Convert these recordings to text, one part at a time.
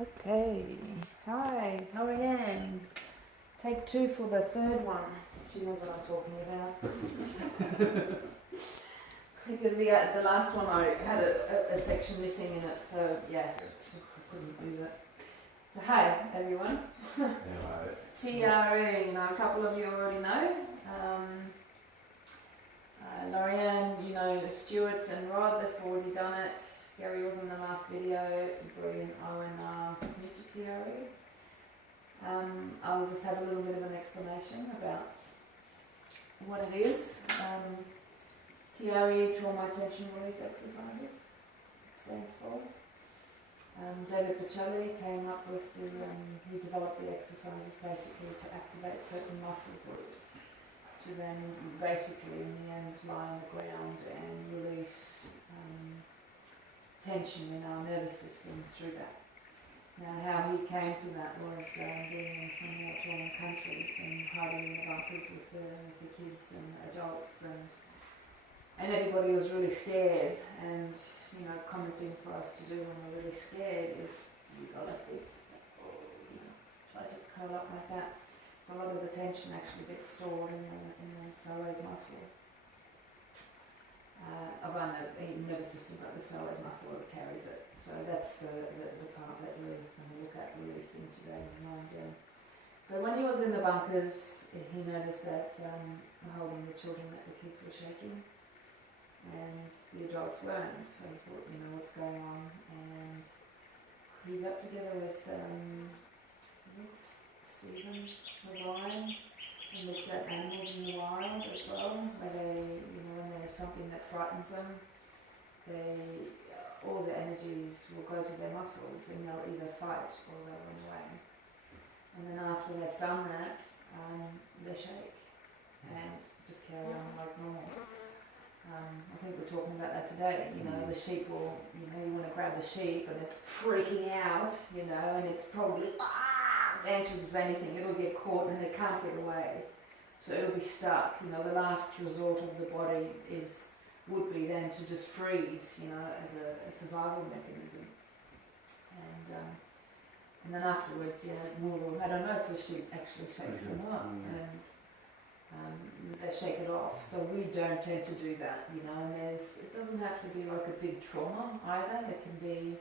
Okay. Hi, Lorianne. Take 2 for the third one. She knows what I'm talking about. Because the last one I had a section missing in it, so yeah, I couldn't use it. So hi everyone. TRE, a couple of you already know. Lorianne, Stuart and Rod, they've already done it. Gary was in the last video. Bree and Owen are new to TRE. I'll just have a little bit of an explanation about what it is. TRE, Trauma Attention Release Exercises, it stands for. David Pacelli came up with he developed the exercises basically to activate certain muscle groups to then basically in the end lie on the ground and release tension in our nervous system through that. Now how he came to that was being in some more trauma countries and hiding in the bunkers with the kids and adults and everybody was really scared, and common thing for us to do when we're really scared is you go like this, or try to curl up like that. So a lot of the tension actually gets stored in the psoas muscle of our nervous system, but the psoas muscle that carries it. So that's the part that we're going to look at releasing today in mind. But when he was in the bunkers, he noticed that holding the children, that the kids were shaking and the adults weren't. So he thought, what's going on? And he got together with Stephen Levine and looked at animals in the wild as well, where they, when there's something that frightens them, all the energies will go to their muscles and they'll either fight or they'll run away. And then after they've done that, they shake and just carry on like normal. I think we're talking about that today. The sheep will, you want to grab the sheep and it's freaking out, and it's probably anxious as anything. It'll get caught and it can't get away. So it'll be stuck. The last resort of the body would be then to just freeze, as a survival mechanism. And then afterwards, I don't know if the sheep actually shakes or not. And they shake it off. So we don't tend to do that, and it doesn't have to be like a big trauma either. It can be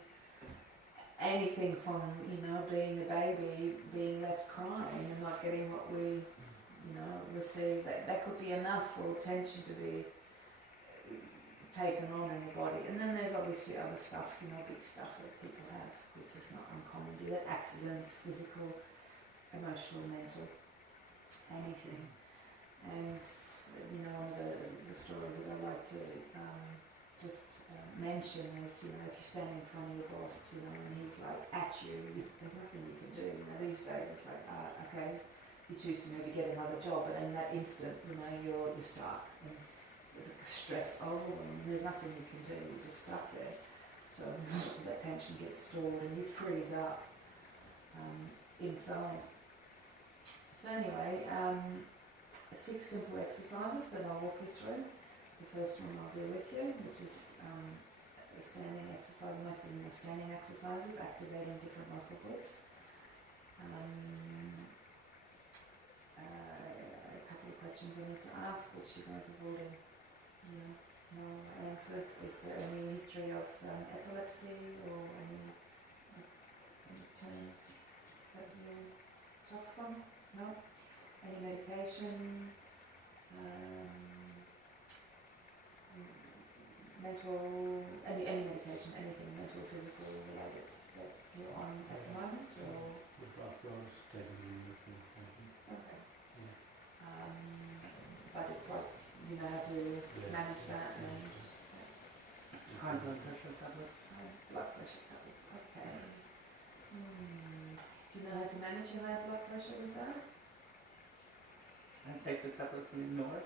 anything from, being a baby, being left crying and not getting what we, receive. That could be enough for tension to be taken on in the body. And then there's obviously other stuff, big stuff that people have, which is not uncommon. Be that accidents, physical, emotional, mental, anything. And one of the stories that I like to mention is, if you stand in front of your boss, and he's like at you, there's nothing you can do. These days it's like, okay, you choose to maybe get another job, but in that instant, you're stuck. And the stress overwhelm, there's nothing you can do, you're just stuck there. So that tension gets stored and you freeze up inside. So anyway, 6 simple exercises that I'll walk you through. The first one I'll do with you, which is a standing exercise. Most of them are standing exercises, activating different muscle groups. A couple of questions I need to ask, which you guys have already answered. Is there any history of epilepsy or any terms that you suffer from? No? Any medication, any medication, anything mental, physical related that you're on at the moment, or? With arthritis, taking Okay. But it's like, you know how to manage that and... High blood pressure tablets. High blood pressure tablets, okay. Do you know how to manage your high blood pressure with that? I take the tablets and ignore it.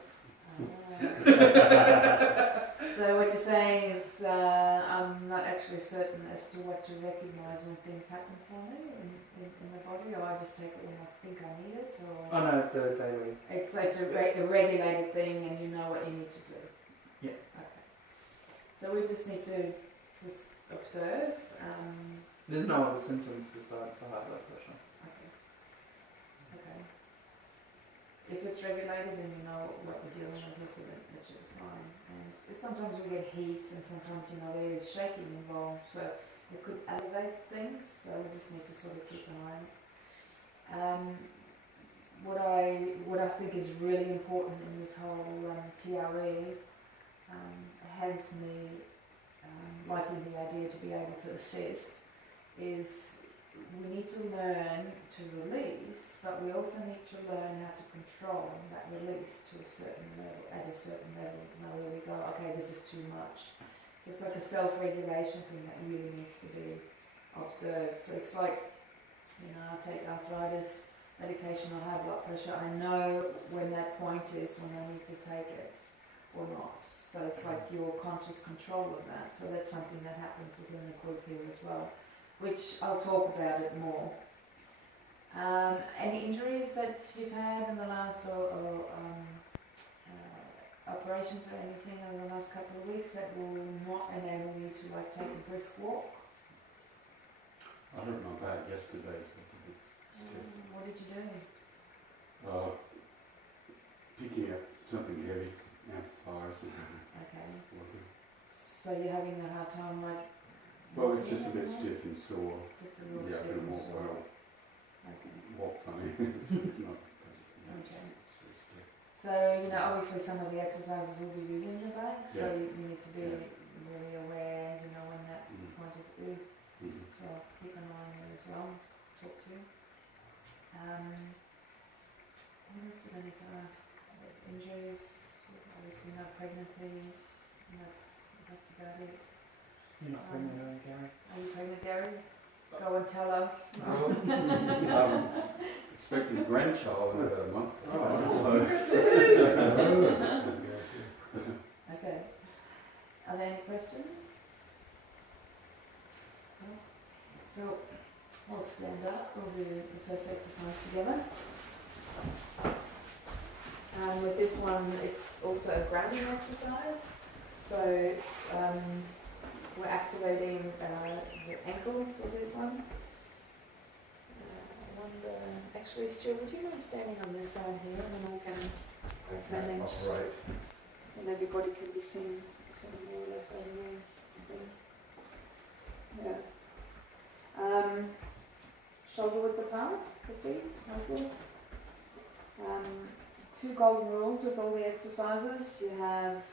So what you're saying is I'm not actually certain as to what to recognise when things happen for me in the body, or I just take it when I think I need it, or... Oh no, it's a daily. It's a regulated thing and you know what you need to do? Yeah. Okay. So we just need to just observe There's no other symptoms besides the high blood pressure. Okay. Okay. If it's regulated and you know what we're dealing with, so that should be fine. And sometimes we get heat, and sometimes there is shaking involved, so it could elevate things. So we just need to sort of keep an eye on it. What I think is really important in this whole TRE, hence me liking the idea to be able to assist, is we need to learn to release, but we also need to learn how to control that release to a certain level, at a certain level, where we go, okay, this is too much. So it's like a self-regulation thing that really needs to be observed. So it's like, I take arthritis medication or high blood pressure, I know when that point is when I need to take it or not. So it's like your conscious control of that. So that's something that happens within the group here as well, which I'll talk about it more. Any injuries that you've had in the last operations or anything over the last couple of weeks that will not enable you to take a brisk walk? I hurt my back yesterday, so it's a bit stiff. What did you do? Picking up something heavy, amplifiers and Okay. walking. So you're having a hard time Well, it's just a bit walking, stiff and sore. Just a little Yeah, I stiff can and walk sore. well, Okay. walk funny. It's not because it's Okay. very stiff. So, obviously some of the exercises will be using your back, so Yeah. you need to be really aware, when that Mm. point is due. Mm. So keep an eye on it as well, just talk to you. What else did I need to ask? Injuries, obviously no pregnancies, and that's about it. You're not pregnant, are you, Gary? Are you pregnant, Gary? Go and tell us. I'm expecting a grandchild in about a month. Okay. Are there any questions? No? So we'll stand up. We'll do the first exercise together. With this one, it's also a grounding exercise. So we're activating the ankles with this one. I wonder, actually, Stuart, would you mind standing on this side here, and then I can manage, and everybody can be seen sort of more or less over there. Yeah. Shoulder width apart, the feet, like this. 2 golden rules with all the exercises. You have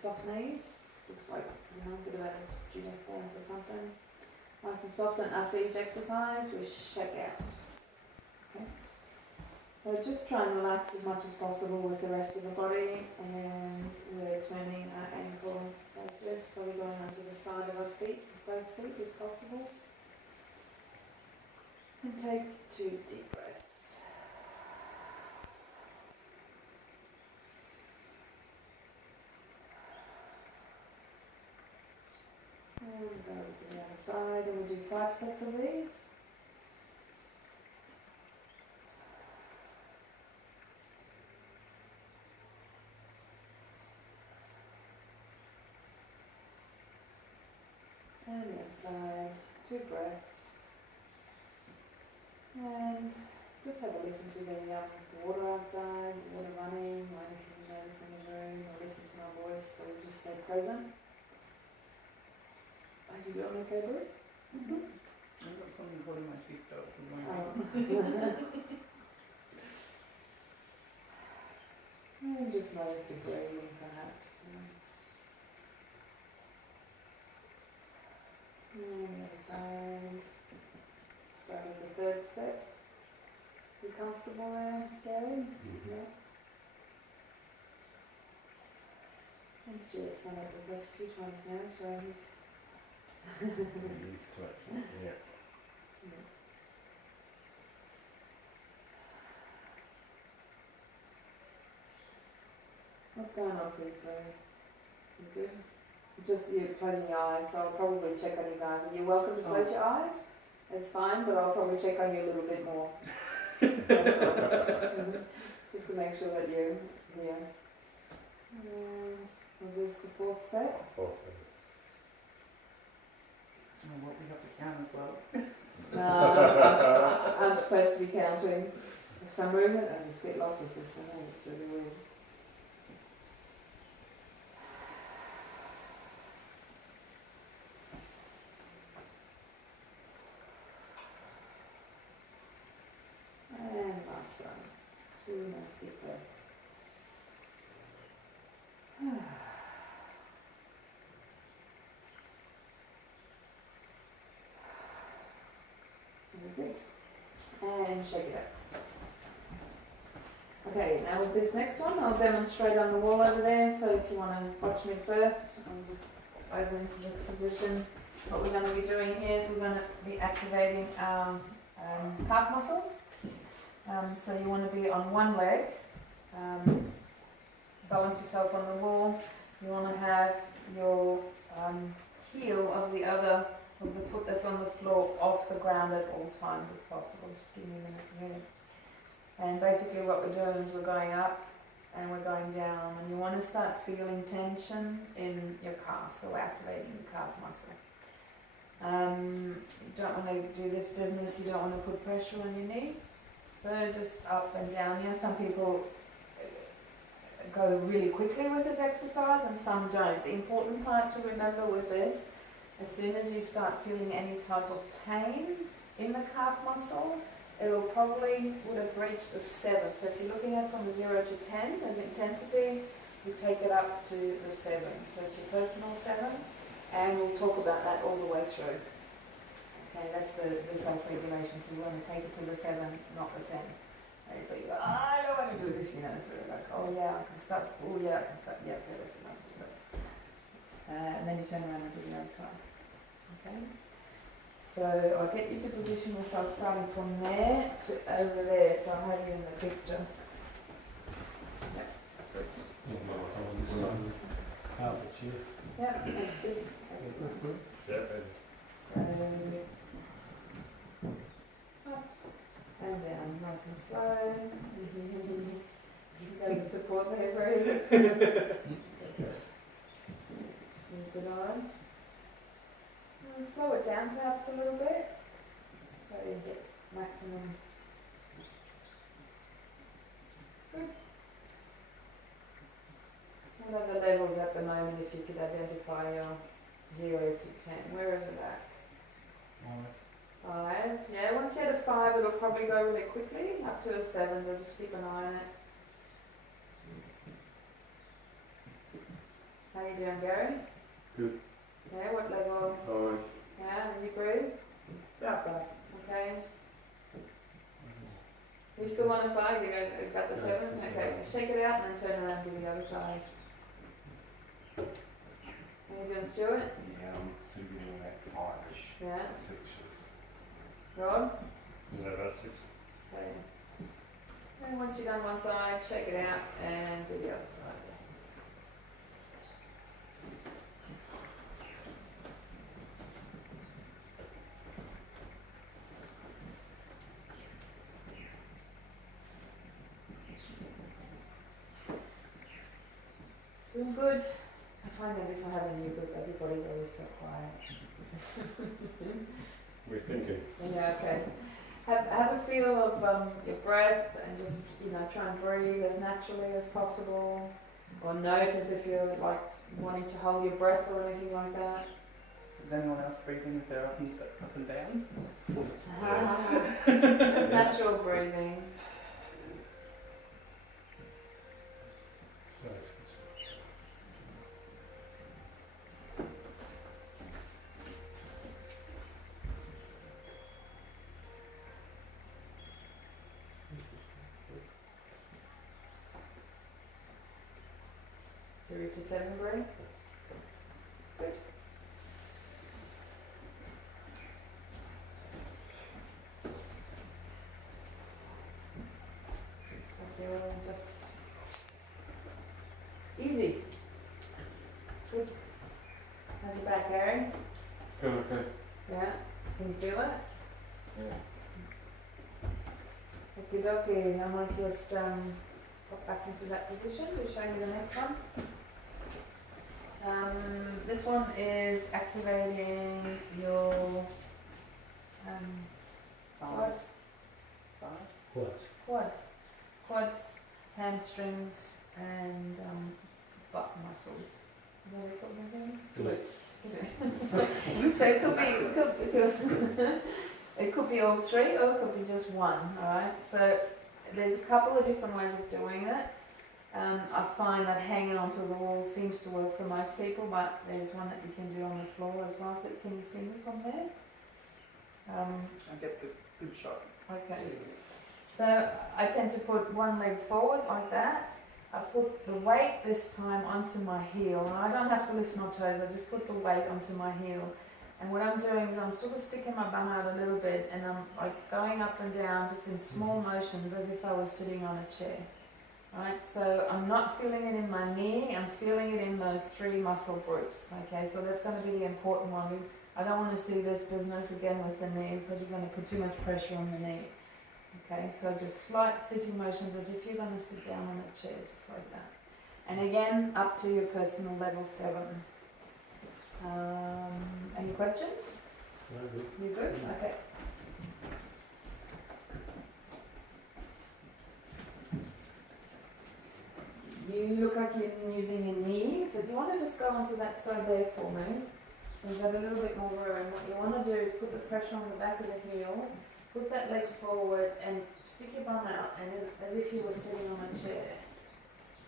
soft knees, just like, a bit of a judo stance or something. Nice and soft, and after each exercise, we shake out. Okay? So just try and relax as much as possible with the rest of the body, and we're turning our ankles like this, so we're going onto the side of our feet, both feet if possible. And take 2 deep breaths. And we'll go to the other side, and we'll do 5 sets of these. And the other side, 2 breaths. And just have a listen to the water outside, water running, or anything you notice in the room, or listen to my voice, so we just stay present. Are you doing okay, Bruce? I've got something caught in my teeth though, it's annoying. And just notice your breathing, perhaps. And the other side. Start with the 3rd set. You comfortable there, Gary? Mhm. Yeah. And Stuart's done it with us a few times now, so he's. Yeah. What's going on for you, Claire? You good? Just you're closing your eyes, so I'll probably check on you guys. Are you welcome to close your eyes? It's fine, but I'll probably check on you a little bit more. That's all. Just to make sure that you're here. And was this the 4th set? And what we have to count as well. I'm supposed to be counting. For some reason, I just get lost with this one. It's really weird. And my son. 2 nice deep breaths. Very good. And shake it up. Okay, now with this next one, I'll demonstrate on the wall over there. So if you want to watch me first, I'm just over into this position. What we're going to be doing here is we're going to be activating our calf muscles. So you want to be on one leg, balance yourself on the wall. You want to have your heel of the foot that's on the floor off the ground at all times if possible. Just give me a minute here. And basically what we're doing is we're going up and we're going down, and you want to start feeling tension in your calf, so we're activating the calf muscle. You don't want to do this business, you don't want to put pressure on your knees. So just up and down. You know, some people go really quickly with this exercise and some don't. The important part to remember with this, as soon as you start feeling any type of pain in the calf muscle, it will probably would have reached the 7. So if you're looking at it from 0 to 10 as intensity, you take it up to the 7. So it's your personal 7, and we'll talk about that all the way through. Okay, that's the self-regulation. So you want to take it to the 7, not the 10. Okay, so you go, I don't want to do this, you know, so like, oh yeah, I can start, oh yeah, I can start, yeah, okay, that's enough. And then you turn around and do the other side. Okay? So I'll get you to position yourself starting from there to over there, so I'll have you in the picture. Yeah, good. Yeah, that's good. Excellent. So, up and down, nice and slow. Getting support there, breathe. Good on. And slow it down perhaps a little bit, so you get maximum. Good. What are the levels at the moment, if you could identify your 0 to 10? Where is it at? 5. Yeah, once you hit a 5, it'll probably go really quickly. Up to a 7, so just keep an eye on it. How are you doing, Gary? Good. Yeah, what level? 5. Yeah, and you breathe? About that. Okay. You still want a 5? You got the 7? it's a Okay, 7. shake it out and then turn around to the other side. How you doing, Stuart? Yeah, I'm sleeping at 5-ish, Yeah. 6-ish. Rod? Yeah, about 6. Okay. And once you're done one side, shake it out and do the other side. Doing good. I find that if I have a new group, everybody's always so quiet. We're thinking. Yeah, okay. Have a feel of your breath and just, you know, try and breathe as naturally as possible. Or notice if you're like wanting to hold your breath or anything like that. Is anyone else breathing with their knees up and down? Just natural breathing. So reach a 7 breath. Good. So feel just easy. Good. How's your back, Gary? It's going okay. Yeah. Can you feel it? Yeah. Okie dokie. I might just pop back into that position to show you the next one. This one is activating your Five. Five. quads, hamstrings, and butt muscles. Is that what you call them? So it could be all three, or it could be just one. All right. So there's a couple of different ways of doing it. I find that hanging onto the wall seems to work for most people, but there's one that you can do on the floor as well. So can you see me from there? I get the good shot. Okay. So I tend to put one leg forward like that. I put the weight this time onto my heel. And I don't have to lift my toes, I just put the weight onto my heel. And what I'm doing is I'm sort of sticking my bum out a little bit and I'm like going up and down just in small motions as if I was sitting on a chair. Right? So I'm not feeling it in my knee, I'm feeling it in those three muscle groups. Okay, so that's going to be the important one. I don't want to see this business again with the knee because you're going to put too much pressure on the knee. Okay, so just slight sitting motions as if you're going to sit down on a chair, just like that. And again, up to your personal level 7. Any questions? You good? Okay. You look like you're using your knee, so do you want to just go onto that side there for me? So you've got a little bit more room. What you want to do is put the pressure on the back of the heel, put that leg forward and stick your bum out and as if you were sitting on a chair.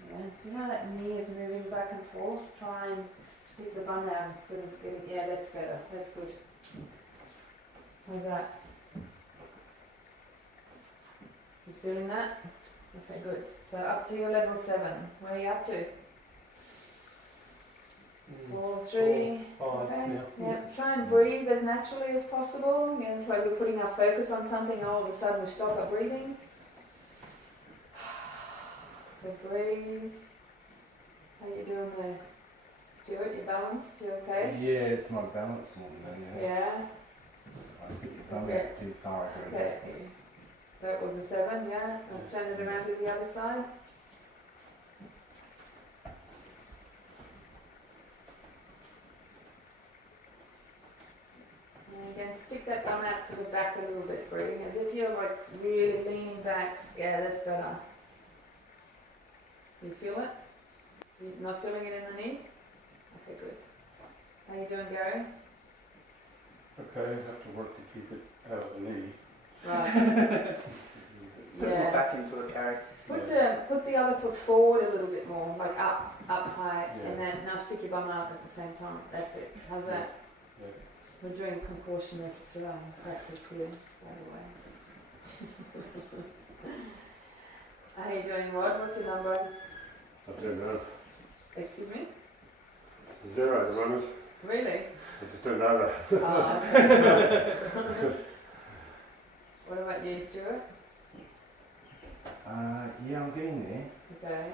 Yeah, see how that knee is moving back and forth? Try and stick the bum out instead of getting, yeah, that's better, that's good. How's that? You feeling that? Okay, good. So up to your level 7. Where are you up to? 4, 3. Okay. Yeah. Try and breathe as naturally as possible. Again, it's like we're putting our focus on something, all of a sudden we stop our breathing. So breathe. How you doing there? Stuart, you balanced? You okay? Yeah, it's my balance more than that. Yeah. I stick your bum Okay. out too far. I go Okay. backwards. That was a 7, yeah? I'll turn it around to the other side. And again, stick that bum out to the back a little bit, breathing as if you're like really leaning back. Yeah, that's better. You feel it? You're not feeling it in the knee? Okay, good. How you doing, Gary? Okay, I have to work to keep it out of the knee. Right. Put Yeah. it back into it, Gary. Put the other foot forward a little bit more, like up high, Yeah. and then now stick your bum out at the same time. That's it. How's that? Yeah. We're doing contortionist practice here, by the way. How are you doing, Rod? What's your number? I don't know. Excuse me? 0 at the moment. Really? I just don't know that. What about you, Stuart? Yeah, I'm getting there. Okay.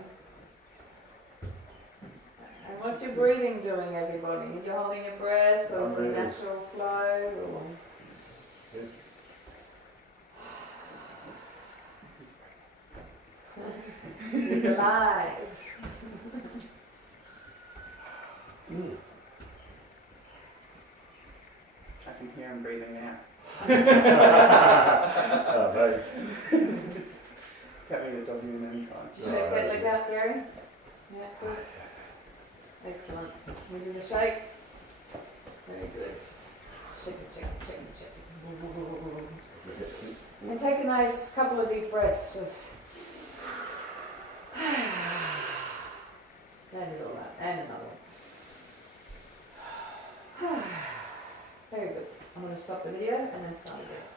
And what's your breathing doing, everybody? Are you holding your breath, or I'm is it breathing. natural flow, or? Yes. He's alive. I can hear him breathing out. Oh, nice. Having a W and then punch. Did you shake that leg out, Gary? Yeah, good. Excellent. We do the shake. Very good. Shake it, shake it, shake it, shake it. And take a nice couple of deep breaths. Just. Let it all out. And another one. Very good. I'm going to stop the video and then start again.